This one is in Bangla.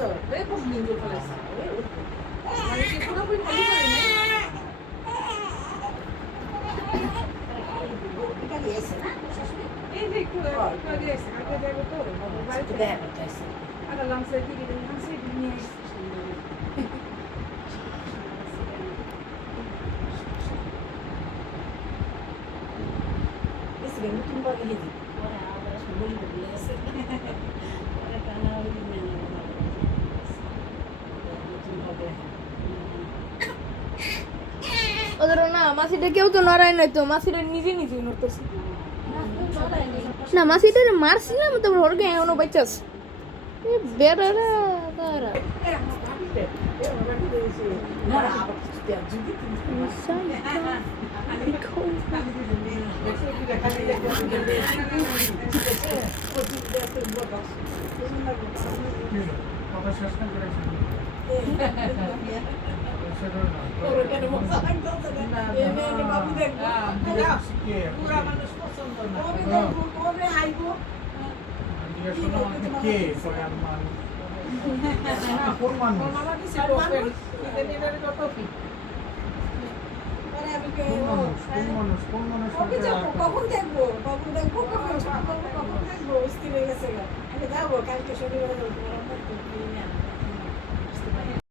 ফেলাইছো খুব নিন্দু ফেলাইছো মানে কি পুরোপুরি খালি করে নাই এটা দিয়েছে না এই যে একটু দিয়েছে আগে যাবো তো বাড়িতে দেখা করতে আসছে আগে লাংসের দিকে লাংসের নিয়ে আসছে নতুন বাড়ি হেঁটে ওরা আবার বলি বলে আছে ওরা কানা ওই মেনে নতুন হবে ওদের না মাসিটা কেউ তো নড়াই নাই তো মাসিটা নিজে নিজে নড়তেছে না মাসিটা মারছিলাম তো ওরকে এমন বাচ্চাস বেড়ারা তারা কখন দেখবো স্থির হয়ে গেছে যাবো কালকে শনিবার